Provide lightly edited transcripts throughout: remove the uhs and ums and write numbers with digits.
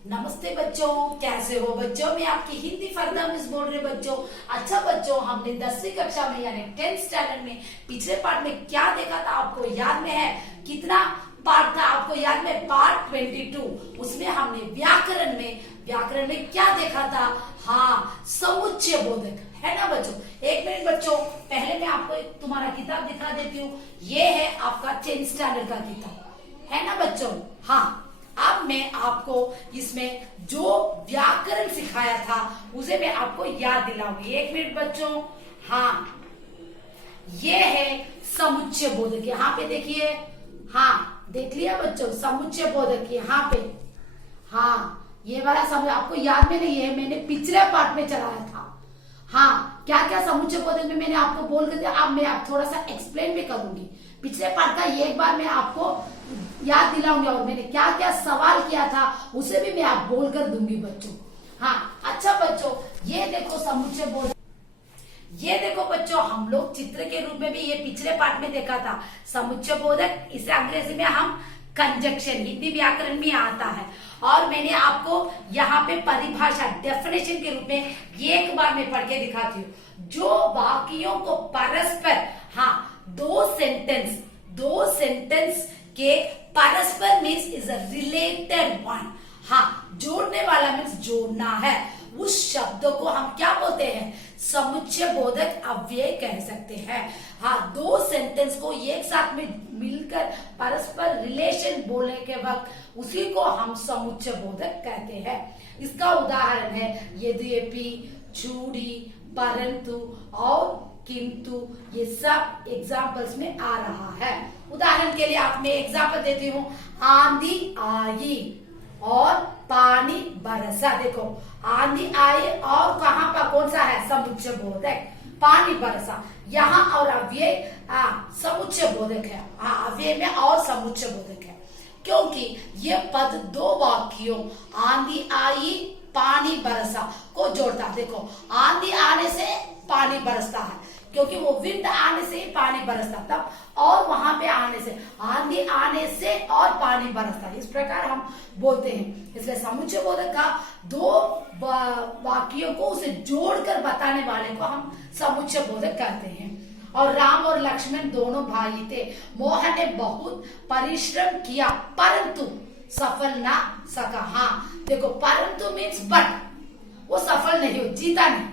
नमस्ते बच्चों, कैसे हो बच्चों। मैं आपकी हिंदी फरदा मिस बोल रही बच्चों। अच्छा बच्चों, हमने 10वीं कक्षा में यानी 10th स्टैंडर्ड में पिछले पार्ट में क्या देखा था आपको याद में है? कितना पार्ट था आपको याद में? पार्ट 22। उसमें हमने व्याकरण में क्या देखा था? हाँ, समुच्चय बोधक, है ना बच्चों। एक मिनट बच्चों, पहले मैं आपको तुम्हारा किताब दिखा देती हूँ। ये है आपका 10th स्टैंडर्ड का किताब, है ना बच्चों। हाँ, अब मैं आपको इसमें जो व्याकरण सिखाया था उसे मैं आपको याद दिलाऊंगी। एक मिनट बच्चों। हाँ, ये है समुच्चय बोधक। यहाँ पे देखिए। हाँ, देख लिया बच्चों, समुच्चय बोधक यहाँ पे। हाँ, ये वाला समझ आपको याद में नहीं है, मैंने पिछले पार्ट में चलाया था। हाँ, क्या क्या समुच्चय बोधक में मैंने आपको बोल कर दिया। अब मैं आप थोड़ा सा एक्सप्लेन भी करूंगी पिछले पार्ट का। ये एक बार मैं आपको याद दिलाऊंगी और मैंने क्या क्या सवाल किया था उसे भी मैं आप बोल कर दूंगी बच्चों। हाँ, अच्छा बच्चों, ये देखो समुच्चय बोधक। ये देखो बच्चों, हम लोग चित्र के रूप में भी ये पिछले पार्ट में देखा था समुच्चय बोधक। इसे अंग्रेजी में हम कंजक्शन, हिंदी व्याकरण में आता है। और मैंने आपको यहाँ पे परिभाषा, डेफिनेशन के रूप में ये एक बार मैं पढ़ के दिखाती हूँ। जो वाक्यों को परस्पर, हाँ, दो सेंटेंस के परस्पर means is a related one. हाँ, जोड़ने वाला मीन्स जोड़ना है। उस शब्द को हम क्या बोलते हैं? समुच्चय बोधक अव्यय कह सकते हैं। हाँ, दो सेंटेंस को एक साथ में मिलकर परस्पर रिलेशन बोलने के वक्त उसी को हम समुच्चय बोधक कहते हैं। इसका उदाहरण है यद्यपि, छुड़ी, परंतु और किंतु। ये सब एग्जाम्पल्स में आ रहा है। उदाहरण के लिए आप मैं एग्जाम्पल देती हूँ। आंधी आई और पानी बरसा। देखो, आंधी आई और कहाँ पर कौन सा है? समुच्चय बोधक। पानी बरसा यहाँ और अव्यय समुच्चय बोधक है। हाँ, अव्यय में और समुच्चय बोधक है, क्योंकि ये पद दो वाक्यों आंधी आई पानी बरसा को जोड़ता। देखो, आंधी आने से पानी बरसता है, क्योंकि वो विंड आने से ही पानी बरसता तब, और वहां पे आने से, आंधी आने से और पानी बरसता, इस प्रकार हम बोलते हैं। इसलिए समुच्चय बोधक का दो वाक्यों को उसे जोड़कर बताने वाले को हम समुच्चय बोधक कहते हैं। और राम और लक्ष्मण दोनों भाई थे। मोहन ने बहुत परिश्रम किया परंतु सफल ना सका। हाँ, देखो, परंतु मीन्स बट, वो सफल नहीं हो, जीता नहीं।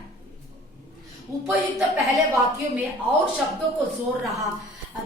उपयुक्त पहले वाक्यों में और शब्दों को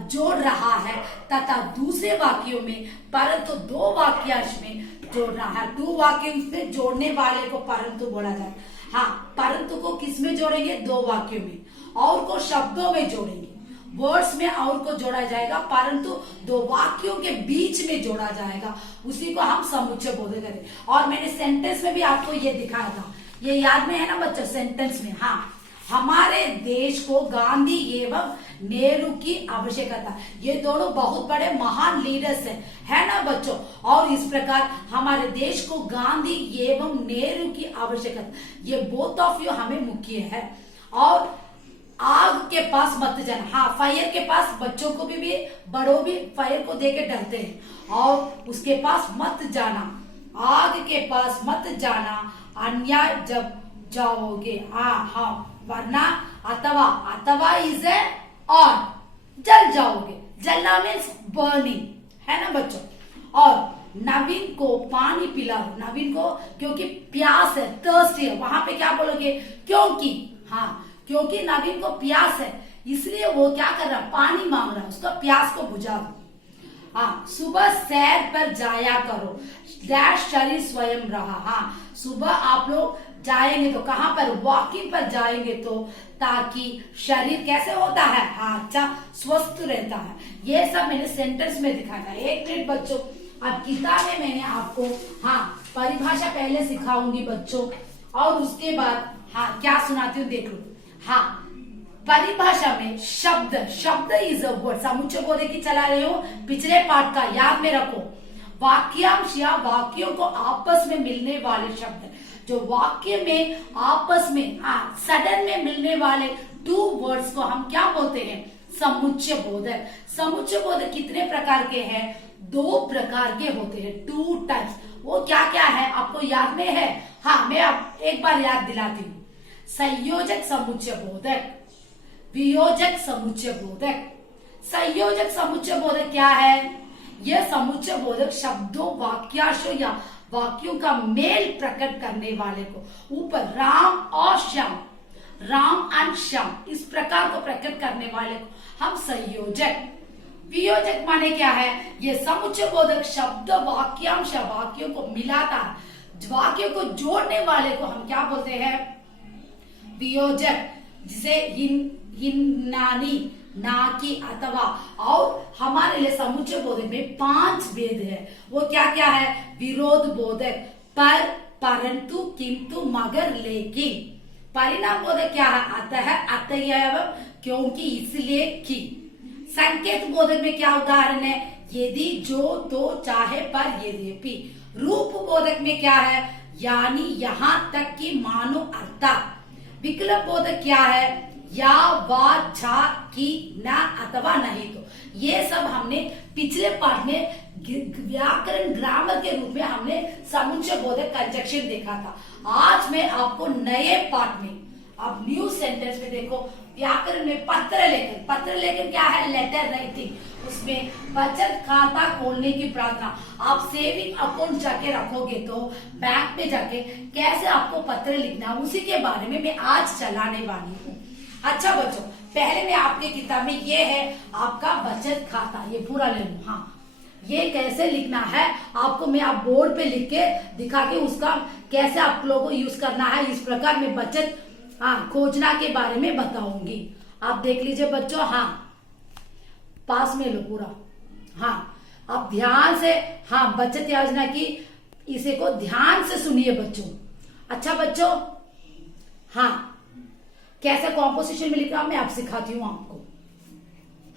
जोड़ रहा है तथा दूसरे वाक्यों में परंतु दो वाक्यांश में जोड़ रहा है। दो वाक्यांश में जोड़ने वाले को परंतु बोला जाए। हाँ, परंतु को किस में जोड़ेंगे? दो वाक्यों में। और को शब्दों में जोड़ेंगे, वर्ड्स में और को जोड़ा जाएगा, परंतु दो वाक्यों के बीच में जोड़ा जाएगा, उसी को हम समुच्चय बोधक करें। और मैंने सेंटेंस में भी आपको ये दिखाया था, ये याद में है ना बच्चों? सेंटेंस में, हाँ, हमारे देश को गांधी एवं नेहरू की आवश्यकता। ये दोनों बहुत बड़े महान लीडर्स हैं, है ना बच्चों। और इस प्रकार हमारे देश को गांधी एवं नेहरू की आवश्यकता, ये बोथ ऑफ यू हमें मुख्य है। और आग के पास मत जाना। हाँ, फायर के पास बच्चों को भी बड़ों भी फायर को देके डरते हैं। और उसके पास मत जाना, आग के पास मत जाना, अन्याय जब जाओगे। हाँ, वरना अथवा इज ए और जल जाओगे। जलना मीन्स बर्निंग, है ना बच्चों। और नवीन को पानी पिलाओ। नवीन को क्योंकि प्यास है, थर्स्टी है, वहां पे क्या बोलोगे? क्योंकि, हाँ, क्योंकि नवीन को प्यास है, इसलिए वो क्या कर रहा है? पानी मांग रहा है, उसका प्यास को बुझा दो। हाँ, सुबह सैर पर जाया करो, डैश शरीर स्वयं रहा। हाँ, सुबह आप लोग जाएंगे तो कहाँ पर? वॉकिंग पर जाएंगे तो, ताकि शरीर कैसे होता है? हाँ, अच्छा, स्वस्थ रहता है। ये सब मैंने सेंटेंस में दिखाया था। एक मिनट बच्चों, अब किताब में मैंने आपको, हाँ, परिभाषा पहले सिखाऊंगी बच्चों, और उसके बाद हाँ क्या सुनाती हूँ देख लो। हाँ, परिभाषा में शब्द इज अ वर्ड। समुच्चय बोधक की चला रही हूँ, पिछले पाठ का याद में रखो। वाक्यांश या वाक्यों को आपस में मिलने वाले शब्द, जो वाक्य में आपस में सडन में मिलने वाले टू वर्ड्स को हम क्या बोलते हैं? समुच्चय बोधक। समुच्चय बोधक कितने प्रकार के हैं? दो प्रकार के होते हैं, टू टाइप्स। वो क्या क्या है आपको याद में है? हाँ, मैं अब एक बार याद दिलाती हूँ। संयोजक समुच्चय बोधक, वियोजक समुच्चय बोधक। संयोजक समुच्चय बोधक क्या है? यह समुच्चय बोधक शब्दों, वाक्यांशों या वाक्यों का मेल प्रकट करने वाले को ऊपर राम और श्याम, राम एंड श्याम, इस प्रकार को प्रकट करने वाले को हम संयोजक। वियोजक माने क्या है? ये समुच्चय बोधक शब्द, वाक्यांश, वाक्यों को मिलाता, वाक्यों को जोड़ने वाले को हम क्या बोलते हैं? वियोजक। जिसे हिन्नानी, ना की, अथवा। और हमारे लिए समुच्चय बोधक में 5 भेद है। वो क्या क्या है? विरोध बोधक, पर, परंतु, किंतु, मगर, लेकिन। परिणाम बोधक क्या है? अतः, अतएव, क्योंकि, इसलिए, कि। संकेत बोधक में क्या उदाहरण है? यदि, जो, तो, चाहे, पर, यद्यपि। रूप बोधक में क्या है? यानी, यहां तक कि, मानो, अर्थात। विकल्प बोधक क्या है? या, वा, छा, की, ना, अथवा, नहीं तो। ये सब हमने पिछले पार्ट में व्याकरण, ग्रामर के रूप में हमने समुच्चय बोधक कंजक्शन देखा था। आज मैं आपको नए पार्ट में, अब न्यू सेंटेंस में देखो, व्याकरण में पत्र लेखन। पत्र लेखन क्या है? Letter writing. उसमें बचत खाता खोलने की प्रार्थना। आप सेविंग अकाउंट जाके रखोगे तो बैंक में जाके कैसे आपको पत्र लिखना, उसी के बारे में मैं आज चलाने वाली हूँ। अच्छा बच्चों, पहले मैं आपके किताब में ये है आपका बचत खाता, ये पूरा ले लो। हाँ, ये कैसे लिखना है आपको मैं आप बोर्ड पे लिख के दिखा के उसका कैसे आप लोगों को यूज करना है, इस प्रकार मैं बचत खोजना के बारे में बताऊंगी। आप देख लीजिए बच्चों। हाँ, पास में लो पूरा। हाँ, आप ध्यान से, हाँ, बचत योजना की इसे को ध्यान से सुनिए बच्चों। अच्छा बच्चों, हाँ, कैसे कॉम्पोजिशन में लिखना मैं आप सिखाती हूँ आपको।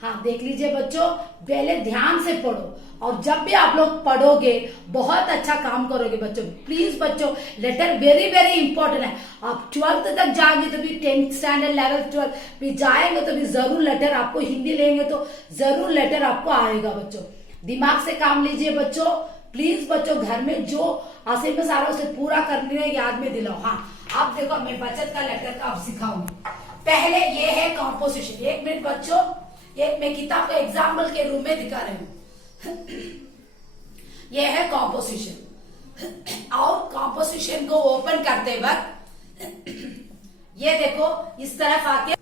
हाँ, देख लीजिए बच्चों, पहले ध्यान से पढ़ो और जब भी आप लोग पढ़ोगे बहुत अच्छा काम करोगे बच्चों। प्लीज बच्चों, लेटर वेरी वेरी इंपॉर्टेंट है। आप 12th तक जाएंगे तो भी, 10th स्टैंडर्ड, 11th, 12th भी जाएंगे तो भी जरूर लेटर आपको, हिंदी लेंगे तो जरूर लेटर आपको आएगा बच्चों। दिमाग से काम लीजिए बच्चों। प्लीज बच्चों, घर में जो असाइनमेंट सारा उसे पूरा करने में याद में दिलाओ। हाँ, आप देखो, मैं बचत का लेटर का आप सिखाऊंगी। पहले ये है कॉम्पोजिशन। 1 मिनट बच्चों, ये मैं किताब का एग्जाम्पल के रूप में दिखा रही हूँ। ये है कॉम्पोजिशन। और कॉम्पोजिशन को ओपन करते वक्त ये देखो, इस तरफ आके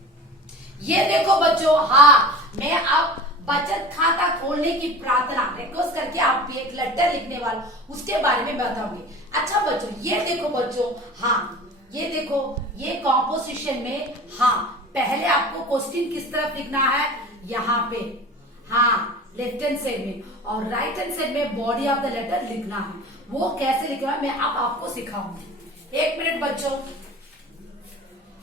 ये देखो बच्चों। हाँ, मैं अब बचत खाता खोलने की प्रार्थना रिक्वेस्ट करके आप एक लेटर लिखने वाला उसके बारे में बताऊंगी। अच्छा बच्चों, ये देखो बच्चों। हाँ, ये देखो, ये कॉम्पोजिशन में, हाँ, पहले आपको क्वेश्चन किस तरफ लिखना है? यहाँ पे, हाँ, लेफ्ट हैंड साइड में, और राइट हैंड साइड में बॉडी ऑफ द लेटर लिखना है। वो कैसे लिखना है मैं अब आपको सिखाऊंगी। 1 मिनट बच्चों।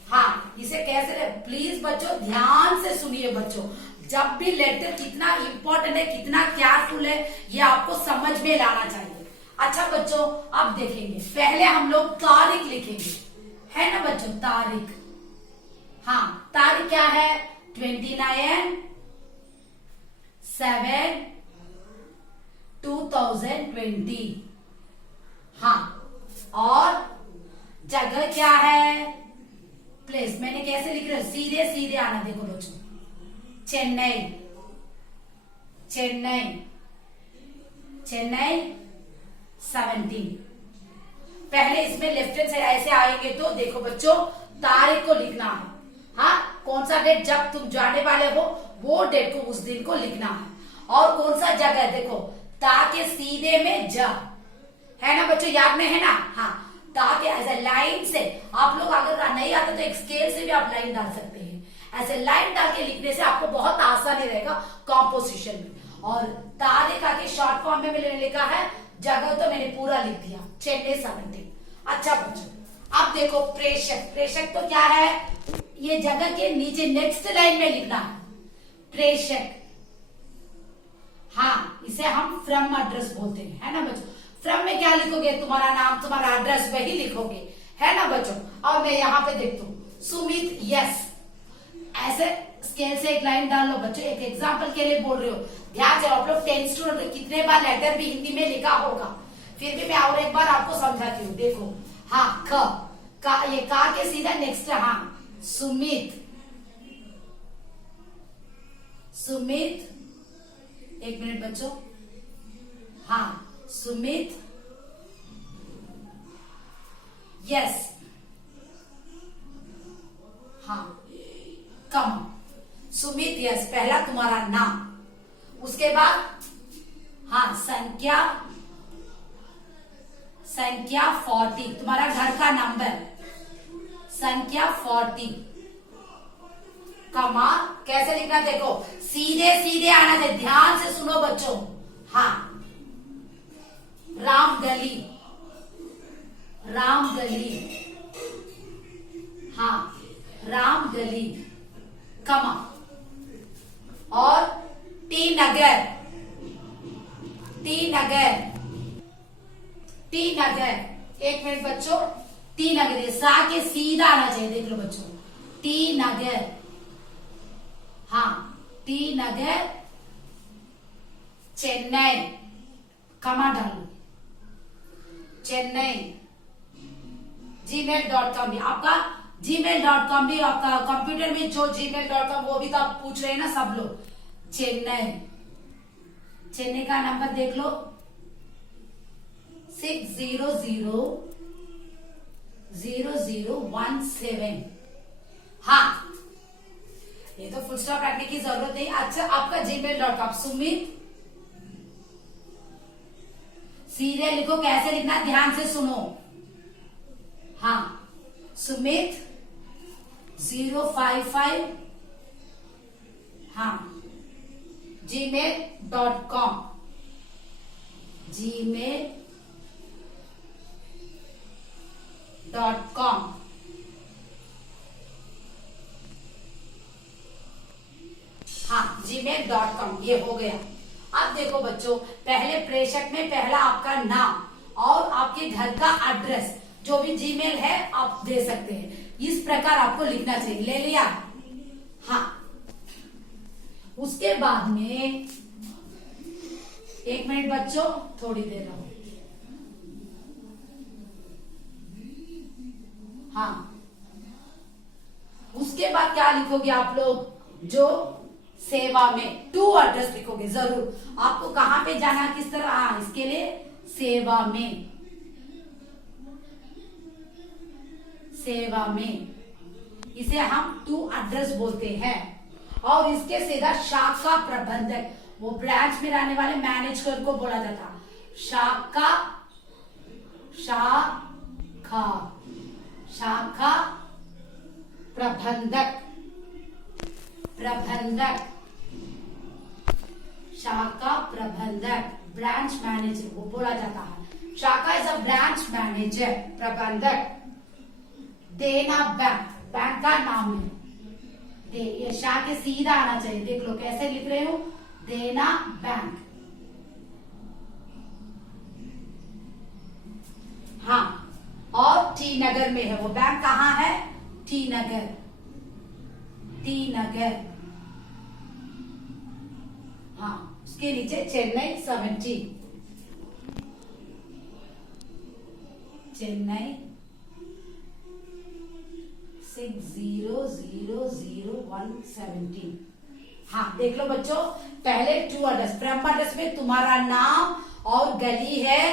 हाँ, इसे कैसे, प्लीज बच्चों ध्यान से सुनिए बच्चों। जब भी लेटर कितना इंपॉर्टेंट है, कितना केयरफुल है, ये आपको समझ में लाना चाहिए। अच्छा बच्चों, अब देखेंगे, पहले हम लोग तारीख लिखेंगे, है ना बच्चों? तारीख। हाँ, तारीख क्या है? 29/7/2020। हाँ, और जगह क्या है? प्लेस। मैंने कैसे लिख रहा हूं? सीधे सीधे आना। देखो बच्चों, चेन्नई, चेन्नई, चेन्नई 17। पहले इसमें लेफ्ट हैंड साइड ऐसे आएंगे तो देखो बच्चों, तारीख को लिखना है। हाँ, कौन सा डेट जब तुम जाने वाले हो वो डेट को, उस दिन को लिखना है। और कौन सा जगह, देखो ताकि सीधे में ज, है ना बच्चों? याद में है ना? हाँ, ताकि ऐसे लाइन से, आप लोग अगर नहीं आता तो एक स्केल से भी आप लाइन डाल सकते हैं। ऐसे लाइन डाल के लिखने से आपको बहुत आसानी रहेगा कॉम्पोजिशन में। और तारीख आके शॉर्ट फॉर्म में मैंने लिखा है, जगह तो मैंने पूरा लिख दिया, चेन्नई 17। अच्छा बच्चों, अब देखो प्रेषक। प्रेषक तो क्या है? ये जगह के नीचे नेक्स्ट लाइन में लिखना है, प्रेषक। हाँ, इसे हम फ्रॉम एड्रेस बोलते हैं, है ना बच्चों? फ्रॉम में क्या लिखोगे? तुम्हारा नाम, तुम्हारा एड्रेस वही लिखोगे, है ना बच्चों? और मैं यहाँ पे देखता हूँ सुमित, यस, ऐसे स्केल से एक लाइन डाल लो बच्चों। एक एग्जांपल के लिए बोल रहे हो, ध्यान से। आप लोग 10 स्टूडेंट कितने बार लेटर भी हिंदी में लिखा होगा, फिर भी मैं और एक बार आपको समझाती हूँ। देखो हाँ, ख का, ये का के सीधा नेक्स्ट हाँ, सुमित, सुमित, एक मिनट बच्चों, हाँ सुमित, यस, हाँ कम, सुमित यस, पहला तुम्हारा नाम, उसके बाद हाँ संख्या, संख्या 40, तुम्हारा घर का नंबर, संख्या 40, कमा, कैसे लिखना देखो, सीधे सीधे आना चाहिए, ध्यान से सुनो बच्चों, हाँ राम गली, राम गली, हाँ राम गली, कमा, और टी नगर, टी नगर, टी नगर, एक मिनट बच्चों, टी नगर, सा के सीधा आना चाहिए, देख लो बच्चों, टी नगर, हाँ टी नगर, चेन्नई, कमा डालो, चेन्नई, gmail.com, आपका gmail.com भी, आपका कंप्यूटर में जो gmail.com वो भी तो आप पूछ रहे हैं ना सब लोग, चेन्नई, चेन्नई का नंबर देख लो 6000017, हाँ ये तो फुल स्टॉप रखने की जरूरत नहीं। अच्छा आपका gmail.com, सुमित, सीधे लिखो, कैसे लिखना ध्यान से सुनो, हाँ सुमित 055, हाँ gmail.com, gmail.com, हाँ gmail.com, ये हो गया। अब देखो बच्चों, पहले प्रेषक में पहला आपका नाम और आपके घर का एड्रेस, जो भी जीमेल है आप दे सकते हैं, इस प्रकार आपको लिखना चाहिए, ले लिया, हाँ। उसके बाद में एक मिनट बच्चों, थोड़ी देर रहो, हाँ उसके बाद क्या लिखोगे आप लोग, जो सेवा में टू एड्रेस लिखोगे जरूर, आपको कहां पे जाना, किस तरह, हाँ इसके लिए सेवा में, सेवा में, इसे हम टू एड्रेस बोलते हैं। और इसके सीधा शाखा प्रबंधक, वो ब्रांच में रहने वाले मैनेजर को बोला जाता, शाखा, शाखा, शाखा प्रबंधक, प्रबंधक, शाखा प्रबंधक, ब्रांच मैनेजर वो बोला जाता है, शाखा इज अ ब्रांच मैनेजर, प्रबंधक। देना बैंक, बैंक का नाम है, दे, ये शाह के सीधा आना चाहिए, देख लो कैसे लिख रहे हो, देना बैंक, हाँ और टी नगर में है वो बैंक, कहाँ है, टी नगर, टी नगर, हाँ उसके नीचे चेन्नई 70, चेन्नई 6000117, हाँ देख लो बच्चों, पहले टू एड्रेस, प्रथम एड्रेस में तुम्हारा नाम और गली है,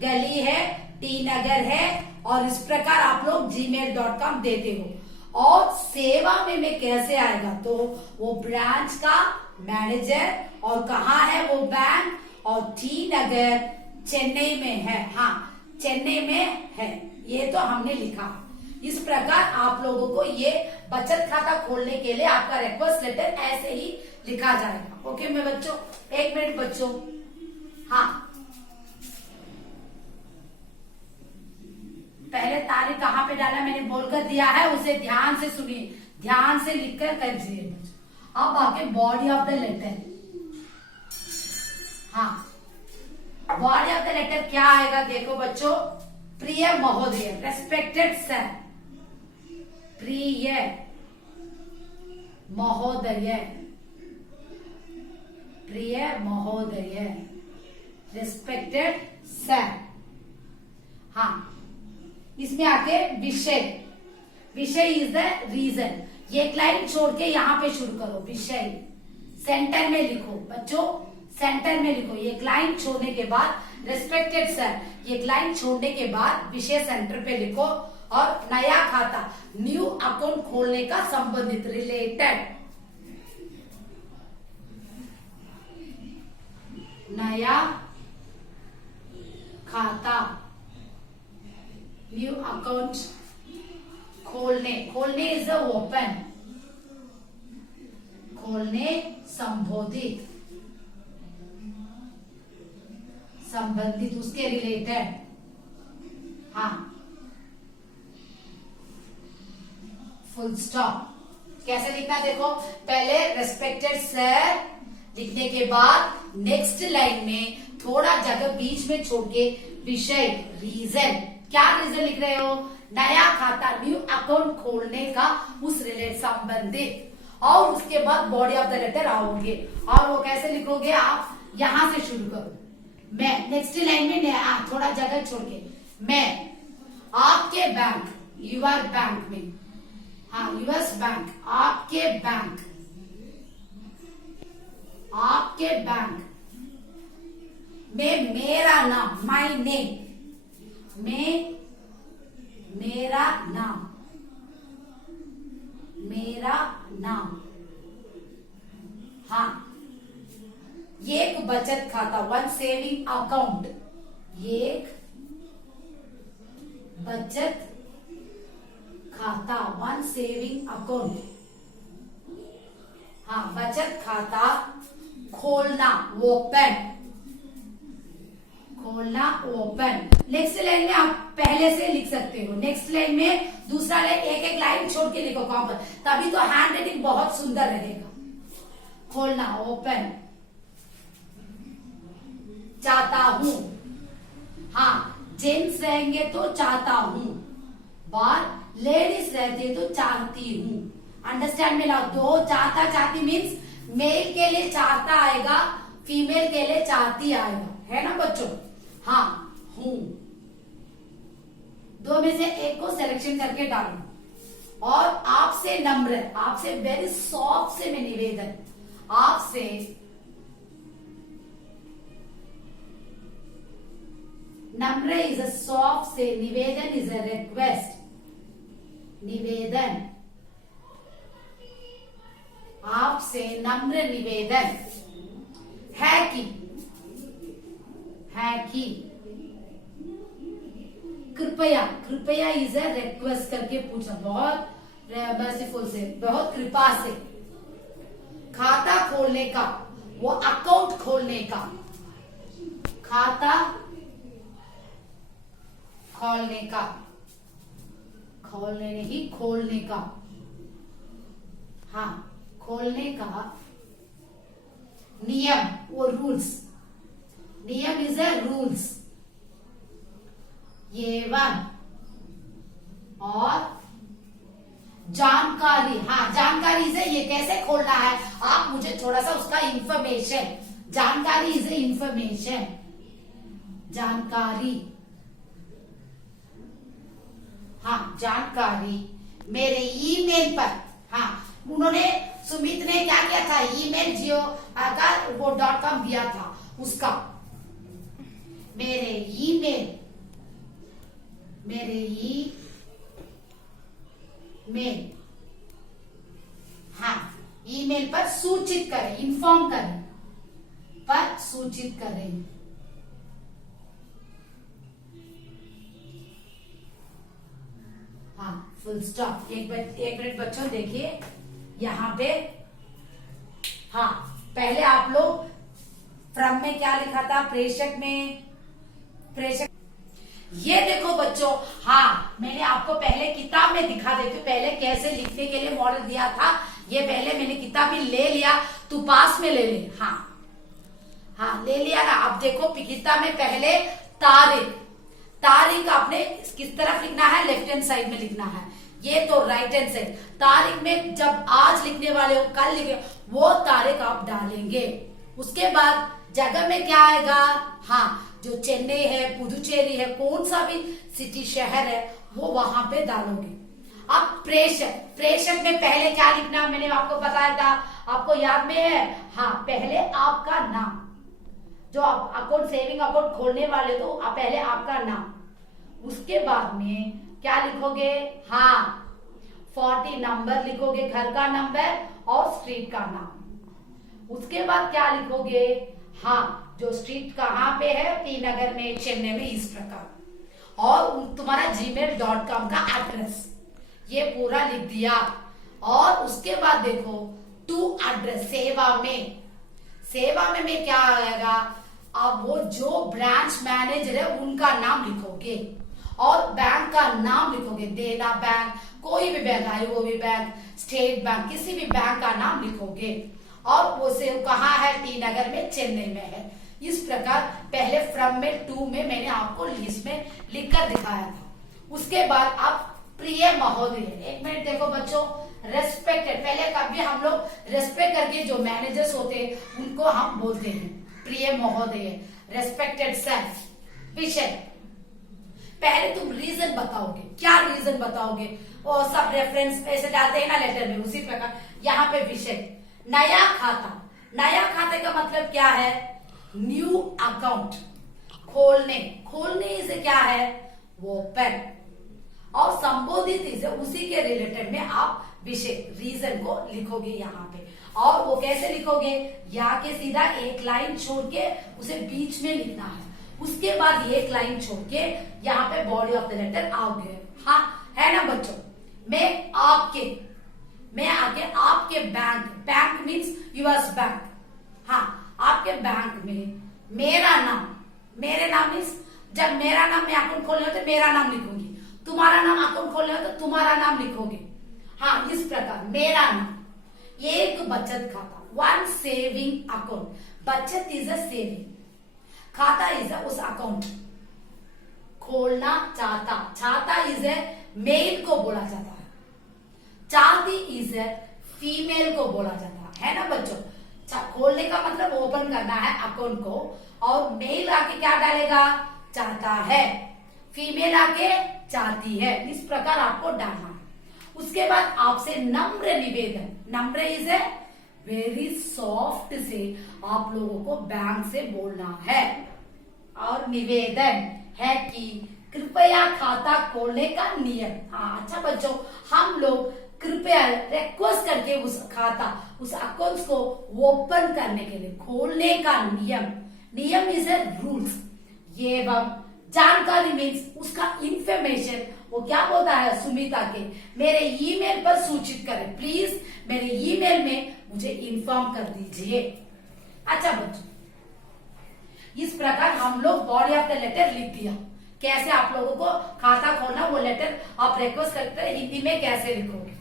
गली है, टी नगर है, और इस प्रकार आप लोग gmail.com देते हो। और सेवा में कैसे आएगा, तो वो ब्रांच का मैनेजर, और कहाँ है वो बैंक, और टी नगर चेन्नई में है, हाँ चेन्नई में है, ये तो हमने लिखा। इस प्रकार आप लोगों को ये बचत खाता खोलने के लिए आपका रिक्वेस्ट लेटर ऐसे ही लिखा जाएगा। ओके मैं बच्चों, एक मिनट बच्चों, हाँ पहले तारीख कहाँ पे डाला मैंने बोलकर दिया है, उसे ध्यान से सुनिए, ध्यान से लिखकर कर दीजिए। अब आके बॉडी ऑफ द लेटर, हाँ बॉडी ऑफ द लेटर क्या आएगा, देखो बच्चों, प्रिय महोदय, रेस्पेक्टेड सर, प्रिय महोदय, प्रिय महोदय, रेस्पेक्टेड सर, इसमें आके विषय, विषय इज द रीजन। ये एक लाइन छोड़ के यहाँ पे शुरू करो, विषय सेंटर में लिखो बच्चों, सेंटर में लिखो। ये एक लाइन छोड़ने के बाद रेस्पेक्टेड सर, ये एक लाइन छोड़ने के बाद विषय सेंटर पे लिखो और नया खाता, न्यू अकाउंट खोलने का संबंधित, रिलेटेड, नया खाता, न्यू अकाउंट खोलने, खोलने इज द ओपन, खोलने संबोधित, संबंधित, उसके रिलेटेड। हाँ, फुल स्टॉप। कैसे लिखना देखो, पहले रेस्पेक्टेड सर लिखने के बाद नेक्स्ट लाइन में थोड़ा जगह बीच में छोड़ के विषय, रीजन, क्या रीजन लिख रहे हो, नया खाता, न्यू अकाउंट खोलने का, उस रिलेटेड संबंधित, और उसके बाद बॉडी ऑफ द लेटर आओगे। और वो कैसे लिखोगे, आप यहां से शुरू करो, मैं, नेक्स्ट लाइन में थोड़ा जगह छोड़ के, मैं आपके बैंक, यूर बैंक में, हाँ यूएस बैंक, आपके बैंक, आपके बैंक में मेरा नाम, माई नेम, में मेरा नाम, मेरा नाम, हाँ, एक बचत खाता, वन सेविंग अकाउंट, एक बचत खाता, वन सेविंग अकाउंट, हाँ, बचत खाता खोलना, ओपन, खोलना ओपन। नेक्स्ट लाइन में आप पहले से लिख सकते हो, नेक्स्ट लाइन में दूसरा लाइन, एक एक लाइन छोड़ के लिखो कॉमन, तभी तो हैंड राइटिंग बहुत सुंदर रहेगा। खोलना ओपन, चाहता हूं, हाँ, जेंट्स रहेंगे तो चाहता हूं, बार लेडीज रहती है तो चाहती हूं। अंडरस्टैंड में लाओ, दो चाहता चाहती मीन्स मेल के लिए चाहता आएगा, फीमेल के लिए चाहती आएगा, है ना बच्चों। हाँ, हूं, दो में से एक को सिलेक्शन करके डालो। और आपसे नम्र, आपसे वेरी सॉफ्ट से मैं निवेदन, आपसे नम्र इज अ सॉफ्ट से, निवेदन इज अ रिक्वेस्ट, निवेदन, आपसे नम्र निवेदन है कि, है कि, कृपया, कृपया इज अ रिक्वेस्ट करके पूछा, बहुत मर्सीफुल से, बहुत कृपा से। खाता खोलने का, वो अकाउंट खोलने का, खाता खोलने का, खोलने नहीं, खोलने का, हाँ, खोलने का नियम, वो रूल्स, नियम इज अ रूल्स, ये वन, और जानकारी, हाँ, जानकारी से ये कैसे खोलना है, आप मुझे थोड़ा सा उसका इंफॉर्मेशन, जानकारी इज ए इंफॉर्मेशन, जानकारी, हाँ, जानकारी, मेरे ईमेल पर, हाँ, उन्होंने, सुमित ने क्या किया था, ईमेल जियो का वो .com दिया था, उसका, मेरे ईमेल, मेरे ईमेल, हाँ, ईमेल पर सूचित करें, इन्फॉर्म करें, पर सूचित करें। हाँ, फुल स्टॉप। एक मिनट बच्चों देखिए यहाँ पे, हाँ, पहले आप लोग फ्रॉम में क्या लिखा था, प्रेषक में, प्रेषक, ये देखो बच्चों, हाँ, मैंने आपको पहले किताब में दिखा देती हूँ, पहले कैसे लिखने के लिए मॉडल दिया था, ये पहले मैंने किताब में ले लिया, तू पास में ले ले, हाँ, हाँ, ले लिया ना। अब देखो किताब में पहले तारीख, तारीख आपने किस तरफ लिखना है, लेफ्ट हैंड साइड में लिखना है, ये तो राइट हैंड साइड। तारीख में जब आज लिखने वाले हो, कल लिखे, वो तारीख आप डालेंगे। उसके बाद जगह में क्या आएगा, हाँ, जो चेन्नई है, पुदुचेरी है, कौन सा भी सिटी शहर है वो वहां पे डालोगे। अब प्रेषक, प्रेषक में पहले क्या लिखना मैंने आपको बताया था, आपको याद में है? हाँ, पहले आपका नाम, जो आप अकाउंट सेविंग अकाउंट खोलने वाले तो पहले आपका नाम, उसके बाद में क्या लिखोगे? हाँ, 40 नंबर लिखोगे, घर का नंबर और स्ट्रीट का नाम। उसके बाद क्या लिखोगे? हाँ, जो स्ट्रीट कहाँ पे है, टी नगर में, चेन्नई में, इस प्रकार। और तुम्हारा gmail.com का एड्रेस ये पूरा लिख दिया। और उसके बाद देखो टू एड्रेस, सेवा में, सेवा में क्या आएगा? अब वो जो ब्रांच मैनेजर है उनका नाम लिखोगे और बैंक का नाम लिखोगे। देना बैंक, कोई भी bank, IOB bank, state bank, किसी भी बैंक का नाम लिखोगे। और वो से कहाँ है? टी नगर में, चेन्नई में है। इस प्रकार पहले फ्रॉम में, टू में मैंने आपको लिस्ट में लिखकर दिखाया था। उसके बाद आप प्रिय महोदय, एक मिनट देखो बच्चों, रेस्पेक्टेड, पहले कभी हम लोग रेस्पेक्ट करके जो मैनेजर्स होते हैं उनको हम बोलते हैं प्रिय महोदय, रेस्पेक्टेड सर। विषय, पहले तुम रीजन बताओगे। क्या रीजन बताओगे? और सब रेफरेंस ऐसे डालते हैं ना लेटर में, उसी प्रकार यहाँ पे विषय। नया खाता, नया खाते का मतलब क्या है? न्यू अकाउंट, खोलने, खोलने से क्या है? वो ओपन। और संबोधित इसे उसी के रिलेटेड में आप विषय, रीजन को लिखोगे यहाँ पे। और वो कैसे लिखोगे? यहाँ के सीधा एक लाइन छोड़ के उसे बीच में लिखना है। उसके बाद एक लाइन छोड़ के यहाँ पे बॉडी ऑफ द लेटर आओगे। हाँ, है ना बच्चों? मैं आपके, मैं आके आपके bank, bank means US bank. हाँ, आपके बैंक में मेरा नाम, मेरे नाम मीन्स जब मेरा नाम मैं अकाउंट खोलने हो तो मेरा नाम लिखूंगी, तुम्हारा नाम अकाउंट खोलने हो तो तुम्हारा नाम लिखोगे। हाँ, इस प्रकार मेरा नाम। एक बचत खाता, वन सेविंग अकाउंट। बचत इज अ सेविंग, खाता इज अ उस अकाउंट खोलना चाहता, चाहता इज ए मेल को बोला जाता है, चाहती इज ए फीमेल को बोला जाता है ना बच्चों? खोलने का मतलब ओपन करना है अकाउंट को, और मेल आके क्या डालेगा? चाहता है। फीमेल आके चाहती है। इस प्रकार आपको डालना है। उसके बाद आपसे नम्र निवेदन, नम्र इज ए वेरी सॉफ्ट से आप लोगों को बैंक से बोलना है। और निवेदन है कि कृपया खाता खोलने का नियम। हाँ, अच्छा बच्चों, हम लोग कृपया रिक्वेस्ट करके उस खाता, उस अकाउंट को ओपन करने के लिए, खोलने का नियम, नियम इज ए रूल्स। एवं जानकारी मीन्स उसका इंफॉर्मेशन, वो क्या बोलता है सुमिता के, मेरे ईमेल पर सूचित करें, प्लीज मेरे ईमेल में मुझे इन्फॉर्म कर दीजिए। अच्छा बच्चों, इस प्रकार हम लोग बॉडी ऑफ द लेटर लिख दिया। कैसे आप लोगों को खाता खोलना, वो लेटर आप रिक्वेस्ट करते हैं हिंदी में कैसे लिखोगे।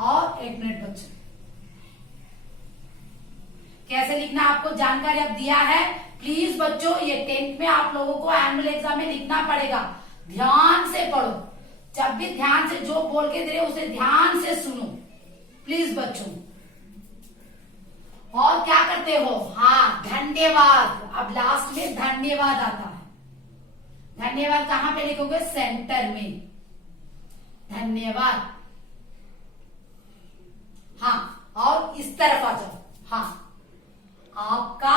और एक मिनट बच्चों, कैसे लिखना आपको जानकारी अब दिया है। प्लीज बच्चों, ये 10th में आप लोगों को एनुअल एग्जाम में लिखना पड़ेगा। ध्यान से पढ़ो, जब भी ध्यान से जो बोल के दे रहे उसे ध्यान से सुनो प्लीज बच्चों। और क्या करते हो? हाँ, धन्यवाद। अब लास्ट में धन्यवाद आता है। धन्यवाद कहां पे लिखोगे? सेंटर में, धन्यवाद। हाँ, और इस तरफ आ जाओ। हाँ, आपका,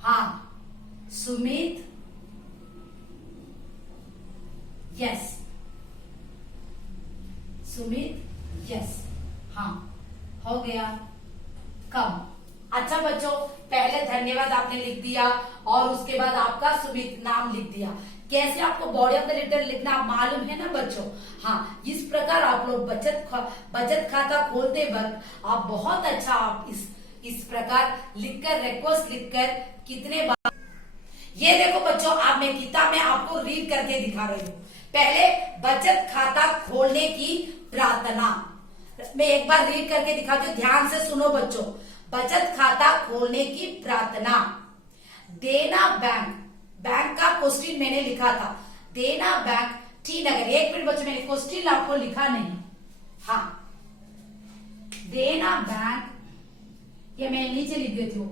हाँ, सुमित, यस, सुमित, यस। हाँ, हो गया। कम। अच्छा बच्चों, पहले धन्यवाद आपने लिख दिया और उसके बाद आपका सुमित नाम लिख दिया। कैसे आपको बॉडी ऑफ द लेटर लिखना मालूम है ना बच्चों? हाँ, इस प्रकार आप लोग बचत खाता खोलते वक्त आप बहुत अच्छा आप इस प्रकार लिखकर, रिक्वेस्ट लिखकर कितने बार, ये देखो बच्चों, आप मैं किताब में आपको रीड करके दिखा रही हूँ। पहले बचत खाता खोलने की प्रार्थना, मैं एक बार रीड करके दिखाती हूँ, ध्यान से सुनो बच्चों। बचत खाता खोलने की प्रार्थना। देना बैंक, बैंक का क्वेश्चन मैंने लिखा था, देना बैंक टी नगर। एक मिनट बच्चों, मैंने क्वेश्चन आपको लिखा नहीं। हाँ, देना बैंक ये मैं नीचे लिख देती हूँ।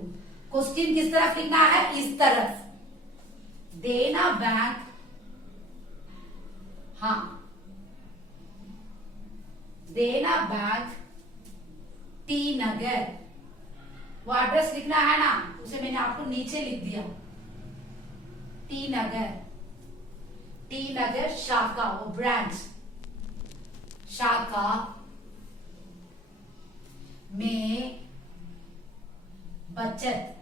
क्वेश्चन किस तरफ लिखना है, इस तरफ। देना बैंक, हाँ, देना बैंक टी नगर, वो एड्रेस लिखना है ना, उसे मैंने आपको नीचे लिख दिया। टी नगर, टी नगर शाखा, वो ब्रांच, शाखा में बचत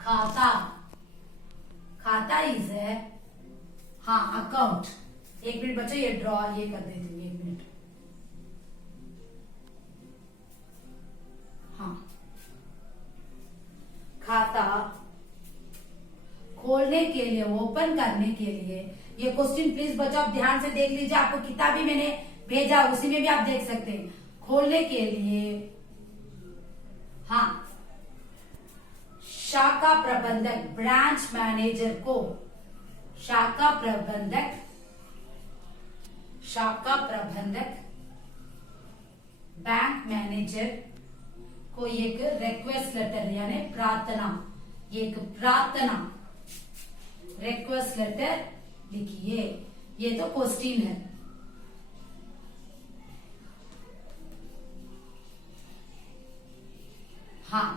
खाता, खाता इज है, हाँ, अकाउंट। एक मिनट बच्चों, ये ड्रॉ ये कर देती हूँ, एक मिनट। हाँ, खाता खोलने के लिए, ओपन करने के लिए, ये क्वेश्चन प्लीज बच्चों आप ध्यान से देख लीजिए। आपको किताब भी मैंने भेजा, उसी में भी आप देख सकते हैं। खोलने के लिए, हाँ, शाखा प्रबंधक, ब्रांच मैनेजर को, शाखा प्रबंधक बैंक मैनेजर को एक रिक्वेस्ट लेटर यानी प्रार्थना, एक प्रार्थना रिक्वेस्ट लेटर लिखिए। ये तो क्वेश्चन है। हाँ,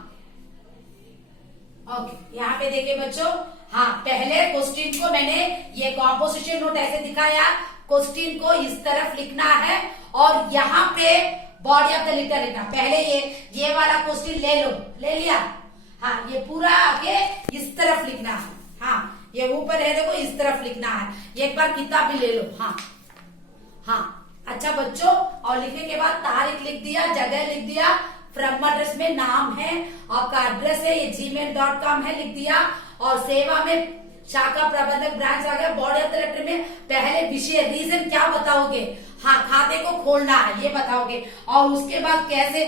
ओके, यहाँ पे देखिए बच्चों, हाँ, पहले क्वेश्चन को मैंने ये कॉम्पोजिशन नोट ऐसे दिखाया। क्वेश्चन को इस तरफ लिखना है और यहाँ पे बॉडी ऑफ द लेटर लिखना। पहले ये वाला क्वेश्चन ले लो, ले लिया, हाँ, ये पूरा आगे इस तरफ लिखना है। हाँ, ये ऊपर है देखो, इस तरफ लिखना है। एक बार किताब भी ले लो। हाँ हाँ, अच्छा बच्चों, और लिखने के बाद तारीख लिख दिया, जगह लिख दिया, फ्रॉम एड्रेस में नाम है, आपका एड्रेस है, ये gmail.com है, लिख दिया। और सेवा में शाखा प्रबंधक ब्रांच आ गया। बॉडी ऑफ द लेटर में पहले विषय, रीजन क्या बताओगे, हाँ, खाते को खोलना है ये बताओगे। और उसके बाद कैसे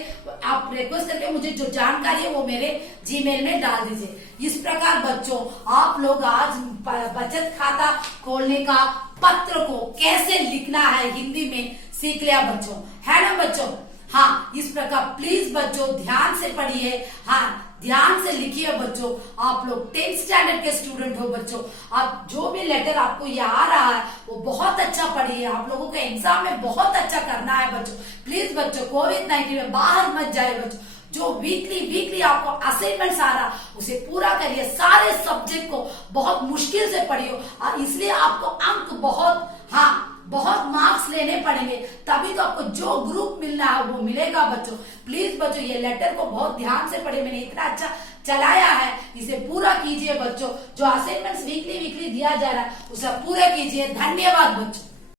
आप रिक्वेस्ट करके मुझे जो जानकारी है वो मेरे जीमेल में डाल दीजिए। इस प्रकार बच्चों आप लोग आज बचत खाता खोलने का पत्र को कैसे लिखना है हिंदी में सीख लिया बच्चों, है ना बच्चों। हाँ, इस प्रकार प्लीज बच्चों ध्यान से पढ़िए, हाँ, ध्यान से लिखिए बच्चों। आप लोग 10th स्टैंडर्ड के स्टूडेंट हो बच्चों। आप जो भी लेटर आपको ये आ रहा है वो बहुत अच्छा पढ़िए। आप लोगों का एग्जाम में बहुत अच्छा करना है बच्चों। प्लीज बच्चों कोविड-19 में बाहर मत जाए बच्चों। जो वीकली आपको असाइनमेंट्स आ रहा उसे पूरा करिए। सारे सब्जेक्ट को बहुत मुश्किल से पढ़िए और इसलिए आपको अंक बहुत मार्क्स लेने पड़ेंगे, तभी तो आपको जो ग्रुप मिलना है वो मिलेगा बच्चों। प्लीज बच्चों ये लेटर को बहुत ध्यान से पढ़िए। मैंने इतना अच्छा चलाया है, इसे पूरा कीजिए बच्चों। जो असाइनमेंट्स वीकली दिया जा रहा है उसे पूरा कीजिए। धन्यवाद बच्चों।